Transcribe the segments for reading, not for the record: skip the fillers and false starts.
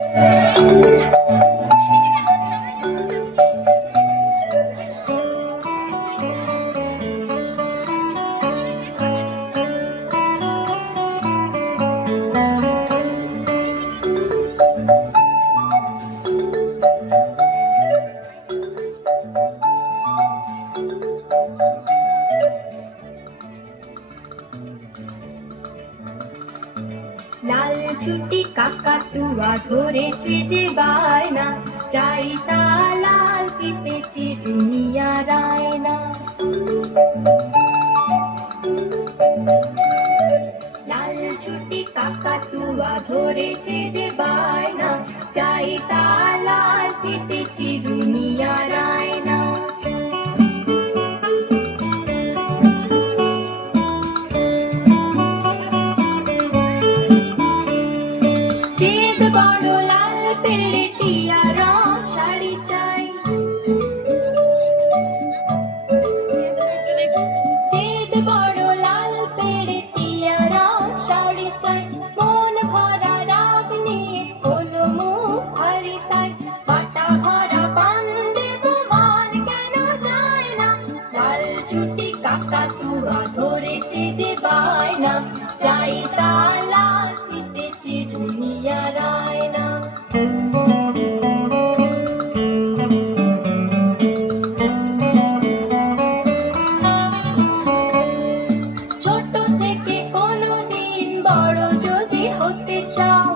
লাল ছুটি কাকাতুয়া ধরেছে যে বায়না, চাই তা লাল ফিতে চিরুনিয়া রায়না। লাল ছুটি কাকাতুয়া ধরেছে যে বায়না, চাই তা লাল ফিতে চিরুনিয়া রায়না। চেদ বড় লাল পেড়ে টিয়া রং শাড়ি চাই, চেদ বড় লাল পেড়ে টিয়া রং শাড়ি চাই। মন ভরা রাগ নিয়ে হলো মুখ ভারী তাই, পাতা ভরা পান দেব মান কেন যায় না। লাল ছুটি কাকাতুয়া ধরেছে যে বায়না, চাই তা লাল ফিতে চিরুনিয়া রায়না। ছোট থেকে কোনোদিন বড় যদি হতে চাও,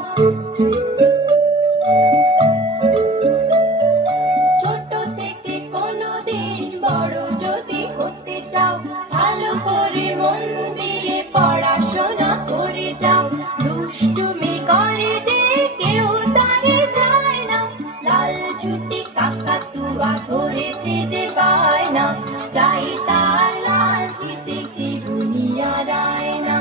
ছোট থেকে কোনোদিন বড় যদি হতে চাও, ভালো করে মন দিয়ে পড়াশোনা করে যাও। দুষ্টুমি করে যে কেউ তারে যায় না, লাল ছুটি কাকাতুয়া ধরেছে যে বায়না, চাই তা লাল ফিতে চিরুনিয়া রায়না।